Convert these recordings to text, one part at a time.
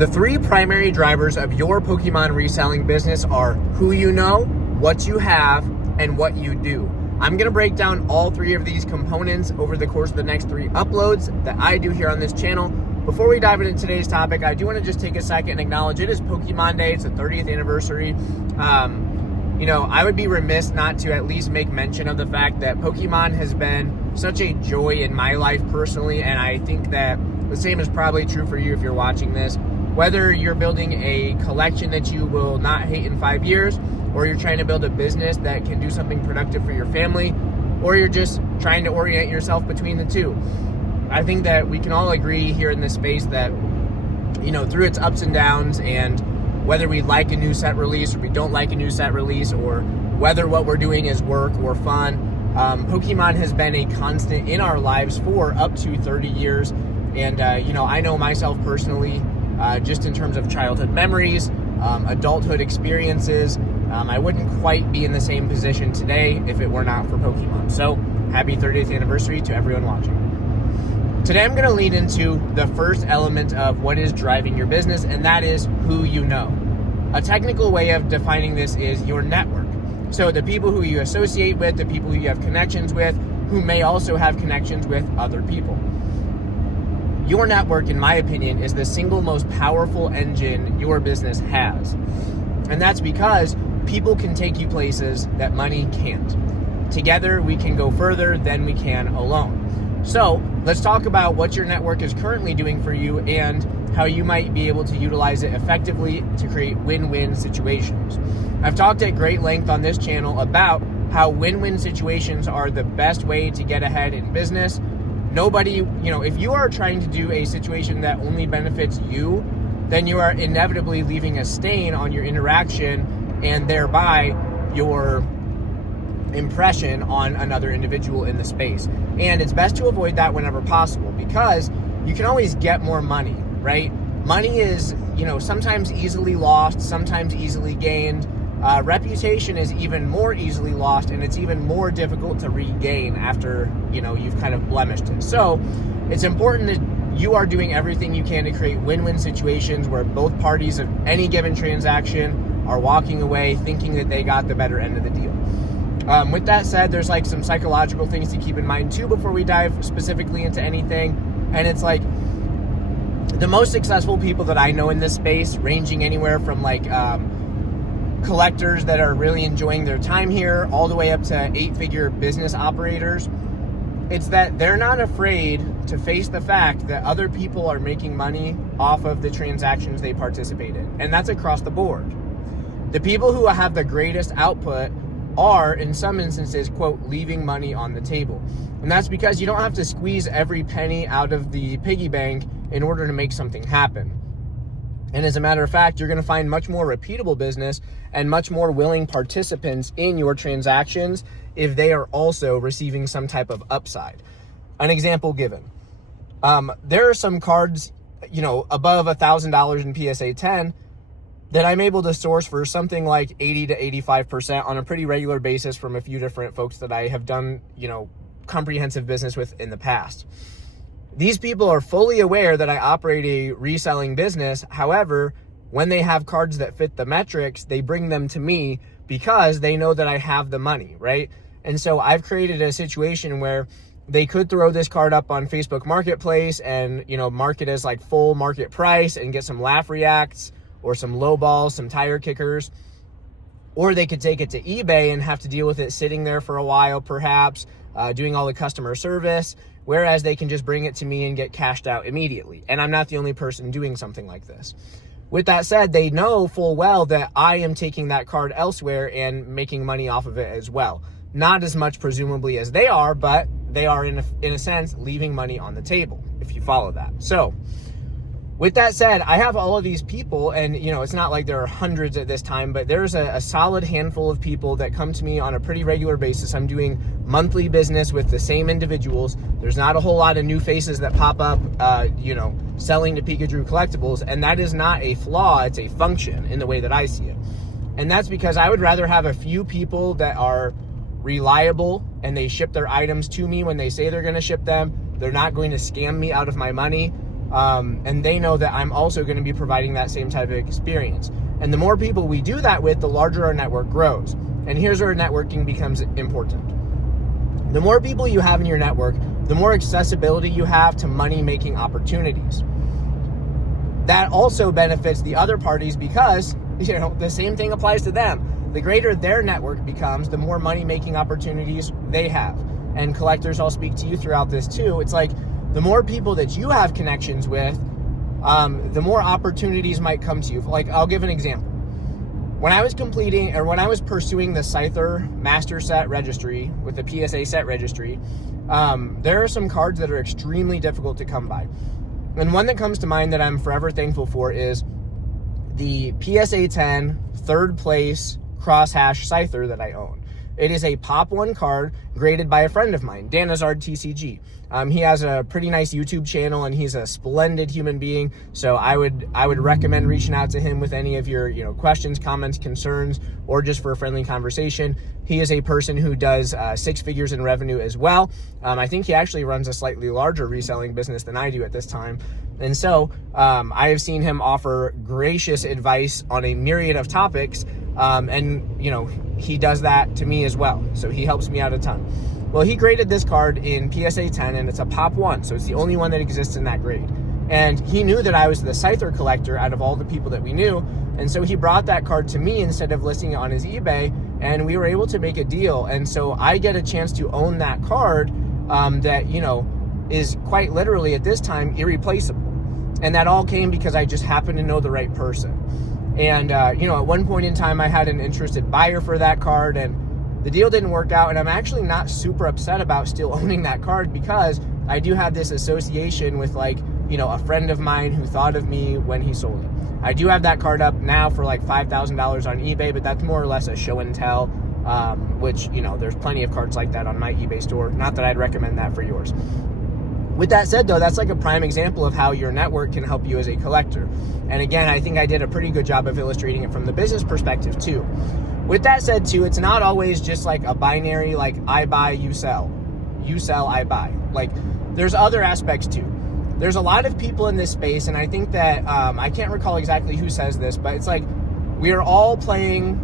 The three primary drivers of your Pokemon reselling business are who you know, what you have, and what you do. I'm going to break down all three of these components over the course of the next three uploads that I do here on this channel. Before we dive into today's topic, I do want to just take a second and acknowledge it is Pokemon Day. It's the 30th anniversary. I would be remiss not to at least make mention of the fact that Pokemon has been such a joy in my life personally, and I think that the same is probably true for you if you're watching this. Whether you're building a collection that you will not hate in 5 years, or you're trying to build a business that can do something productive for your family, or you're just trying to orient yourself between the two. I think that we can all agree here in this space that, through its ups and downs, and whether we like a new set release or we don't like a new set release, or whether what we're doing is work or fun, Pokemon has been a constant in our lives for up to 30 years. And, I know myself personally, just in terms of childhood memories, adulthood experiences, I wouldn't quite be in the same position today if it were not for Pokemon. So, happy 30th anniversary to everyone watching. Today I'm going to lead into the first element of what is driving your business, and that is who you know. A technical way of defining this is your network. So the people who you associate with, the people who you have connections with, who may also have connections with other people. Your network, in my opinion, is the single most powerful engine your business has. And that's because people can take you places that money can't. Together, we can go further than we can alone. So let's talk about what your network is currently doing for you and how you might be able to utilize it effectively to create win-win situations. I've talked at great length on this channel about how win-win situations are the best way to get ahead in business. Nobody, if you are trying to do a situation that only benefits you, then you are inevitably leaving a stain on your interaction and thereby your impression on another individual in the space. And it's best to avoid that whenever possible, because you can always get more money, right? Money is, sometimes easily lost, sometimes easily gained. Reputation is even more easily lost, and it's even more difficult to regain after, you've kind of blemished it. So it's important that you are doing everything you can to create win-win situations where both parties of any given transaction are walking away thinking that they got the better end of the deal. With that said, there's some psychological things to keep in mind too before we dive specifically into anything. And it's the most successful people that I know in this space, ranging anywhere from collectors that are really enjoying their time here all the way up to 8-figure business operators. It's that they're not afraid to face the fact that other people are making money off of the transactions they participate in. And that's across the board. The people who have the greatest output are, in some instances, quote, leaving money on the table. And that's because you don't have to squeeze every penny out of the piggy bank in order to make something happen. And as a matter of fact, you're going to find much more repeatable business and much more willing participants in your transactions if they are also receiving some type of upside. An example given. There are some cards, above $1,000 in PSA 10 that I'm able to source for something like 80 to 85% on a pretty regular basis from a few different folks that I have done, comprehensive business with in the past. These people are fully aware that I operate a reselling business. However, when they have cards that fit the metrics, they bring them to me because they know that I have the money, right? And so I've created a situation where they could throw this card up on Facebook Marketplace and, mark it as full market price and get some laugh reacts or some low balls, some tire kickers. Or they could take it to eBay and have to deal with it sitting there for a while, perhaps, doing all the customer service, whereas they can just bring it to me and get cashed out immediately. And I'm not the only person doing something like this. With that said, they know full well that I am taking that card elsewhere and making money off of it as well. Not as much, presumably, as they are, but they are, in a sense, leaving money on the table, if you follow that. So, with that said, I have all of these people, and it's not like there are hundreds at this time, but there's a solid handful of people that come to me on a pretty regular basis. I'm doing monthly business with the same individuals. There's not a whole lot of new faces that pop up, selling to Pikachu collectibles, and that is not a flaw, it's a function in the way that I see it. And that's because I would rather have a few people that are reliable and they ship their items to me when they say they're going to ship them. They're not going to scam me out of my money. And they know that I'm also going to be providing that same type of experience. And the more people we do that with, the larger our network grows. And here's where networking becomes important. The more people you have in your network, the more accessibility you have to money-making opportunities. That also benefits the other parties because, the same thing applies to them. The greater their network becomes, the more money-making opportunities they have. And collectors, I'll speak to you throughout this too. It's like the more people that you have connections with, the more opportunities might come to you. Like, I'll give an example. When I was pursuing the Scyther Master Set Registry with the PSA Set Registry, there are some cards that are extremely difficult to come by. And one that comes to mind that I'm forever thankful for is the PSA 10 third place crosshash Scyther that I own. It is a Pop 1 card graded by a friend of mine, Danazard TCG. He has a pretty nice YouTube channel and he's a splendid human being. So I would recommend reaching out to him with any of your questions, comments, concerns, or just for a friendly conversation. He is a person who does 6 figures in revenue as well. I think he actually runs a slightly larger reselling business than I do at this time. And so I have seen him offer gracious advice on a myriad of topics. And he does that to me as well. So he helps me out a ton. Well, he graded this card in PSA 10 and it's a Pop 1. So it's the only one that exists in that grade. And he knew that I was the Scyther collector out of all the people that we knew. And so he brought that card to me instead of listing it on his eBay. And we were able to make a deal. And so I get a chance to own that card that, is quite literally at this time irreplaceable. And that all came because I just happened to know the right person. And, at one point in time, I had an interested buyer for that card and the deal didn't work out. And I'm actually not super upset about still owning that card because I do have this association with a friend of mine who thought of me when he sold it. I do have that card up now for like $5,000 on eBay, but that's more or less a show and tell, which, there's plenty of cards like that on my eBay store. Not that I'd recommend that for yours. With that said, though, that's like a prime example of how your network can help you as a collector. And again, I think I did a pretty good job of illustrating it from the business perspective too. With that said too, it's not always just like a binary, like I buy, you sell, I buy. Like there's other aspects too. There's a lot of people in this space, and I think that, I can't recall exactly who says this, but it's like we are all playing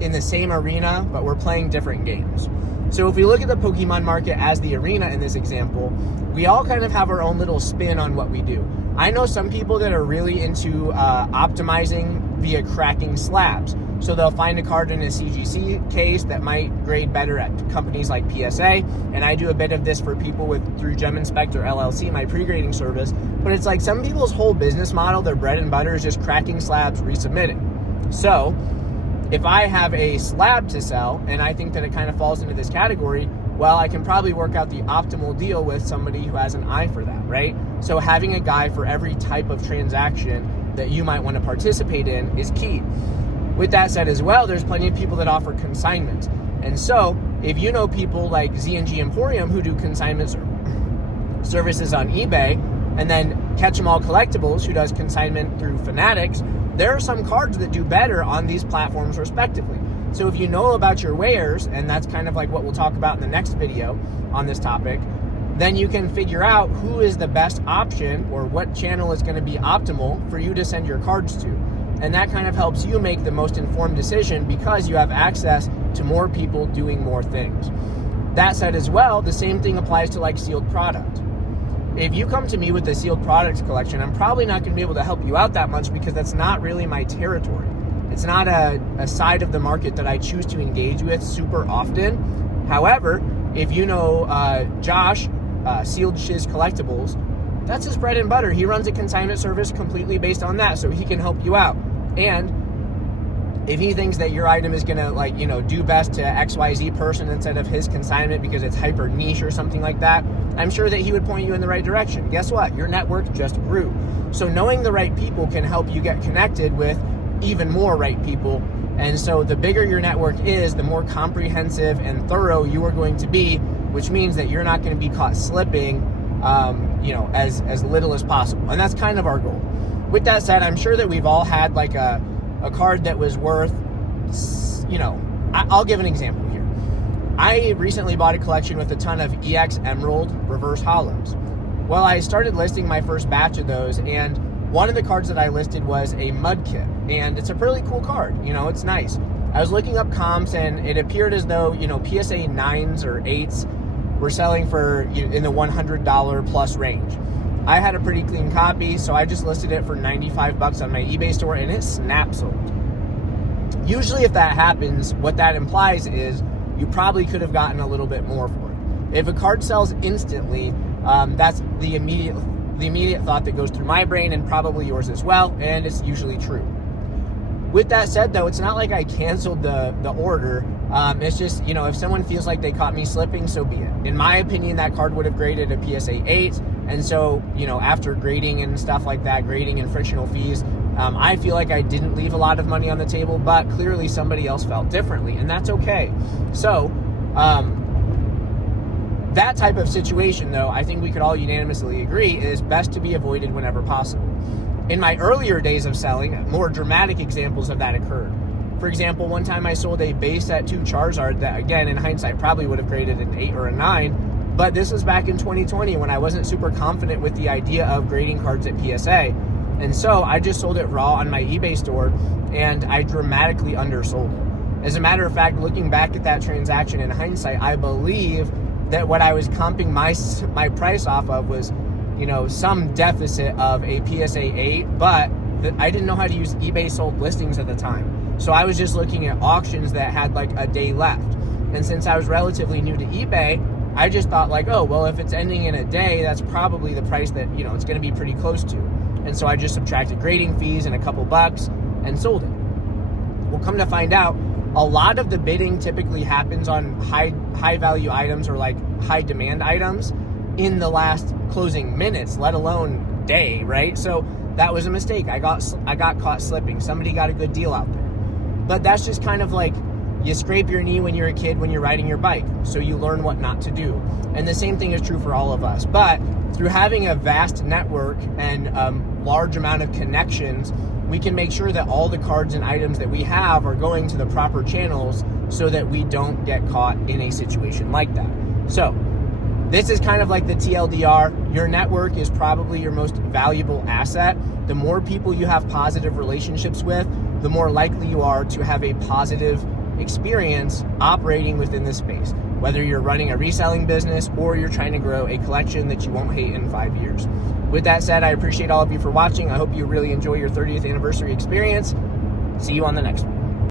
in the same arena, but we're playing different games. So if we look at the Pokemon market as the arena in this example, we all kind of have our own little spin on what we do. I know some people that are really into optimizing via cracking slabs. So they'll find a card in a CGC case that might grade better at companies like PSA. And I do a bit of this for people through geminspectorllc, my pre-grading service. But it's like some people's whole business model, their bread and butter is just cracking slabs, resubmitting. So if I have a slab to sell and I think that it kind of falls into this category, well, I can probably work out the optimal deal with somebody who has an eye for that, right? So having a guy for every type of transaction that you might want to participate in is key. With that said as well, there's plenty of people that offer consignment. And so if you know people like Z&G Emporium who do consignment services on eBay, and then Catch 'em All Collectibles who does consignment through Fanatics, there are some cards that do better on these platforms respectively. So if you know about your wares, and that's kind of like what we'll talk about in the next video on this topic, then you can figure out who is the best option or what channel is going to be optimal for you to send your cards to. And that kind of helps you make the most informed decision because you have access to more people doing more things. That said as well, the same thing applies to like sealed product. If you come to me with a sealed products collection, I'm probably not going to be able to help you out that much because that's not really my territory. It's not a side of the market that I choose to engage with super often. However, if you know Josh, Sealed Shiz Collectibles, that's his bread and butter. He runs a consignment service completely based on that, so he can help you out. And if he thinks that your item is gonna do best to XYZ person instead of his consignment because it's hyper niche or something like that, I'm sure that he would point you in the right direction. Guess what? Your network just grew. So knowing the right people can help you get connected with even more right people. And so the bigger your network is, the more comprehensive and thorough you are going to be, which means that you're not going to be caught slipping, as little as possible. And that's kind of our goal. With that said, I'm sure that we've all had like a card that was worth, I'll give an example here. I recently bought a collection with a ton of EX Emerald reverse hollows. Well, I started listing my first batch of those, and one of the cards that I listed was a mud kit, and it's a really cool card. It's nice. I was looking up comps, and it appeared as though, PSA 9s or 8s were selling for in the $100 plus range. I had a pretty clean copy, so I just listed it for $95 on my eBay store, and it snap sold. Usually if that happens, what that implies is you probably could have gotten a little bit more for it. If a card sells instantly, that's the immediate thought that goes through my brain, and probably yours as well, and it's usually true. With that said, though, it's not like I canceled the order. It's just, if someone feels like they caught me slipping, so be it. In my opinion, that card would have graded a PSA 8, and so, after grading and stuff like that, grading and frictional fees, I feel like I didn't leave a lot of money on the table, but clearly somebody else felt differently, and that's okay. So, that type of situation, though, I think we could all unanimously agree is best to be avoided whenever possible. In my earlier days of selling, more dramatic examples of that occurred. For example, one time I sold a base set 2 Charizard that, again, in hindsight, probably would have graded an 8 or a 9, but this was back in 2020 when I wasn't super confident with the idea of grading cards at PSA. And so I just sold it raw on my eBay store, and I dramatically undersold it. As a matter of fact, looking back at that transaction in hindsight, I believe that what I was comping my price off of was, some deficit of a PSA 8, but I didn't know how to use eBay sold listings at the time. So I was just looking at auctions that had like a day left. And since I was relatively new to eBay, I just thought like, oh, well, if it's ending in a day, that's probably the price that, it's going to be pretty close to. And so I just subtracted grading fees and a couple bucks and sold it. Well, come to find out, a lot of the bidding typically happens on high value items or like high demand items in the last closing minutes, let alone day, right? So that was a mistake. I got caught slipping. Somebody got a good deal out there. But that's just kind of like you scrape your knee when you're a kid when you're riding your bike, so you learn what not to do. And the same thing is true for all of us. But through having a vast network and large amount of connections, we can make sure that all the cards and items that we have are going to the proper channels so that we don't get caught in a situation like that. So this is kind of like the TLDR. Your network is probably your most valuable asset. The more people you have positive relationships with, the more likely you are to have a positive experience operating within this space, whether you're running a reselling business or you're trying to grow a collection that you won't hate in 5 years. With that said, I appreciate all of you for watching. I hope you really enjoy your 30th anniversary experience. See you on the next one.